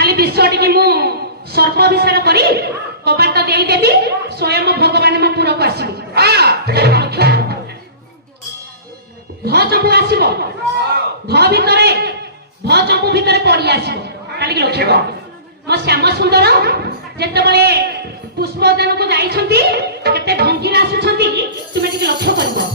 खाली विश्व टी मु सर्पाभिषेक करी कपाट देदेवी स्वयं भगवान मो पुर को आसो भ चंपू आसो भ भितर भ चंपू भितर पड़ी आसो खाली लक्ष्य मो श्याम सुंदर जिते पुष्पदान को जाइछंती केते भंगी आसुछंती तुमे टिके लक्ष्य करबो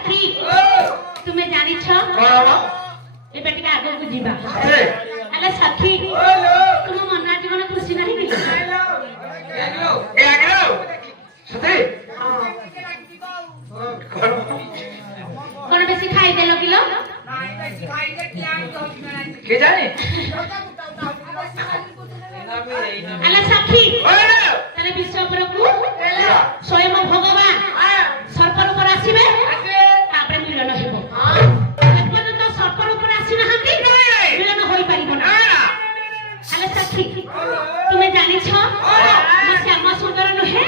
ସାକ୍ଷୀ ତୁମେ ଜାଣିଛ ଏବେ ଟିକେ ଆଗକୁ ଯିବା ହେଲେ ସାକ୍ଷୀ ତୁମ ମନ ଜୀବନ ଖୁସି ନାହିଁ କି କଣ ବେଶୀ ଖାଇଦେଲ କିଲୋ কে জানে ହେଲେ ସାକ୍ଷୀ ତାହେଲେ ବିଶ୍ୱ ଉପରକୁ ସ୍ୱୟଂ ଭଗବାନ ସର୍ପ ରୂପରେ ଆସିବେ ତାପରେ ମିଳନ ହେବ ଏପର୍ଯ୍ୟନ୍ତ ସର୍ପ ରୂପରେ ଆସିନାହାନ୍ତି ମିଳନ ହୋଇପାରିବ ନା ହେଲେ ସାକ୍ଷୀ ତୁମେ ଜାଣିଛ ମୋ ଶ୍ୟାମ ସୁନ୍ଦର ନୁହେଁ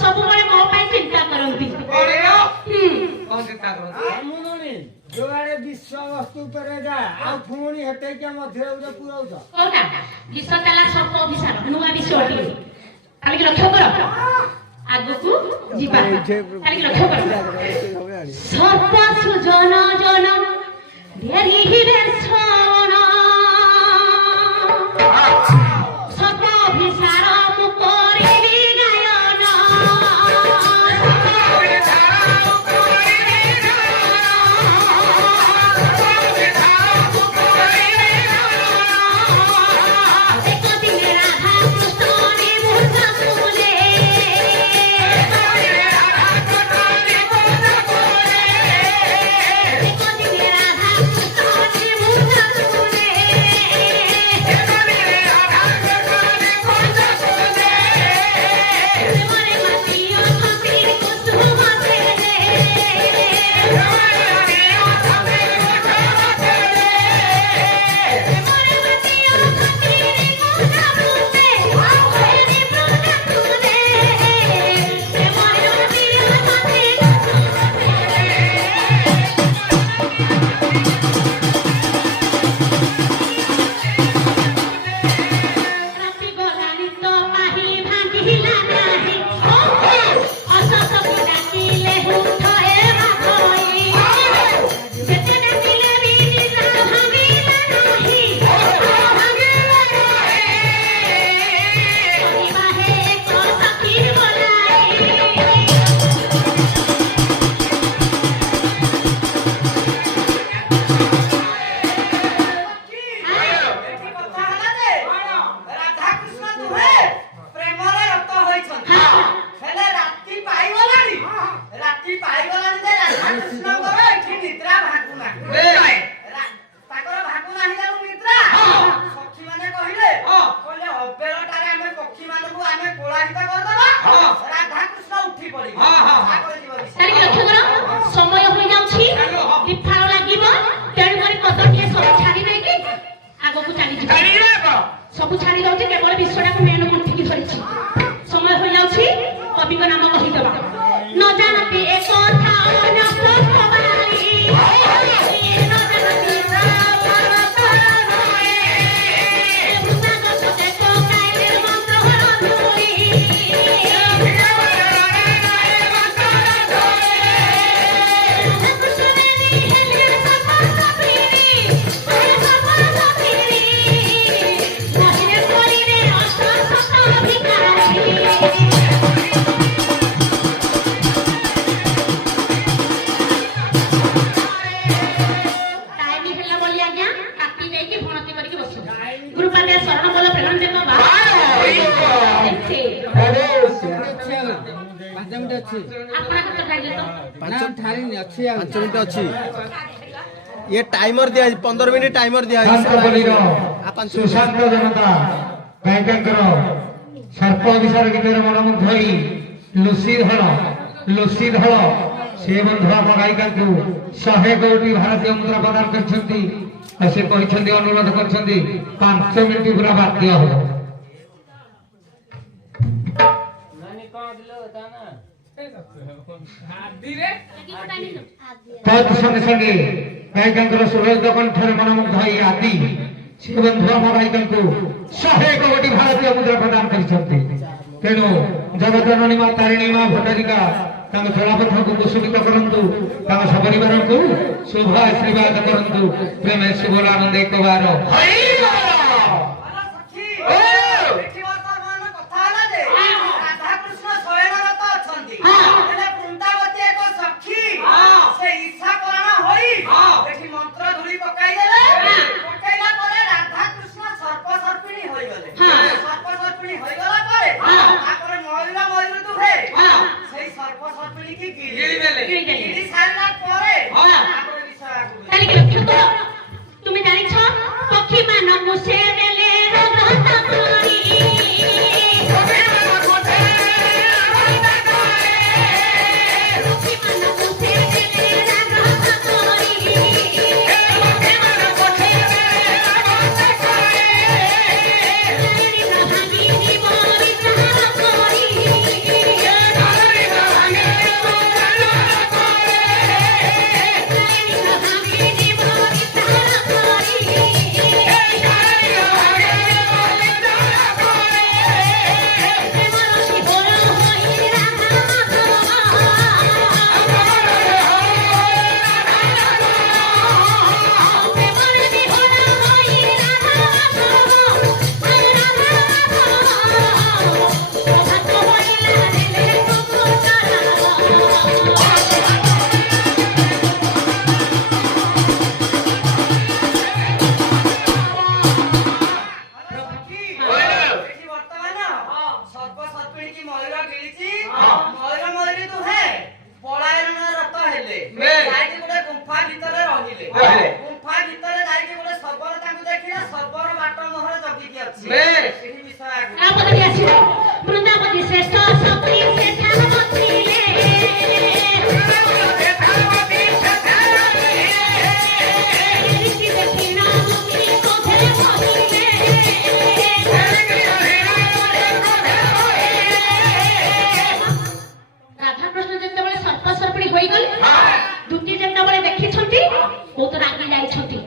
ସବୁବେଳେ ମୋ ପାଇଁ ଚିନ୍ତା କରନ୍ତି ଯୋଆଡେ ବିଶ୍ୱ ବସ୍ତୁ ଉପରେ ଯା ଆଉ ପୁଣି ହେଟେଇକି ମଧ୍ୟରେ ଗୋଟେ ପୁରଉଛ କୋଉଟା ବିଷ ତାଲା ସର୍ପ ଅଭିଶାପ ନୂଆ ବିଷୟଟି କାଲିକି ଲକ୍ଷ୍ୟ କର ଆଗକୁ ଯିବା କାଲିକି ଲକ୍ଷ୍ୟ କର ସର୍ପ ସୁଜନ ଜନ ଦେରିହିରେ ଶରଣ ସର୍ପ ଅଭିଶାର ମୁଁ କରିବି ଗାୟନ ସବୁ ଛାଡ଼ି ଯାଉଛି କେବଳ ବିଶ୍ୱଟାକୁ ମେନ ମୁଠିକି ଧରିଛି ସମୟ ହୋଇଯାଉଛି କବିଙ୍କ ନାମ କହିଦେବା ନ ଜାଣନ୍ତି ଏ କଥା ନ ପୋଷବାରି ନ ଜାଣନ୍ତି ये टाइमर दिया 15 मिनट टाइमर दिया सुशांत जनता बैंकर सर्प विषय गीत मनमुग्ध लुसी धल से बंधु आप गायिका 100 कोटी भारतीय मुद्रा प्रदान कर अनुरोध कर 5 मिनट पूरा बाध्य हो संगे संगे गायिका सुहृद कंठर मनमुग्ध आदि से बंधु आम गायिका 100 कोटी भारतीय मुद्रा प्रदान कर तेणु जगतजननी माँ तारिणी माँ भट्टारिका चलापथ को कुसुमित करंतु सपरिवार को शुभ आशीर्वाद करंतु प्रेम शुभलानंद एक बार ସେ ଯାଇକି ଗୋଟେ ଗୁମ୍ଫା ଭିତରେ ରହିଲେ ଗୁମ୍ଫା ଭିତରେ ଯାଇକି ଗୋଟେ ଶବର ତାଙ୍କୁ ଦେଖିଲେ ଶବର ବାଟ ମୁହଁରେ ଜଗିକି ଅଛି ସେଠି ବିଷୟ ତାପରେ ବି ଆସିବ ବୃନ୍ଦାବତୀ ଶ୍ରେଷ୍ଠ ଶକ୍ତି ସେଠାର ବସିଲେ ଋଷି ଦେଖି ରାମୁନି କୋଠେ ବସିଲେ ରାଧାକୃଷ୍ଣ ଯେତେବେଳେ ସର୍ପ ସର୍ପିଣୀ ହୋଇଗଲେ ଦୁତି ଯେତେବେଳେ ଦେଖିଛନ୍ତି ବହୁତ ରାଗି ଯାଇଛନ୍ତି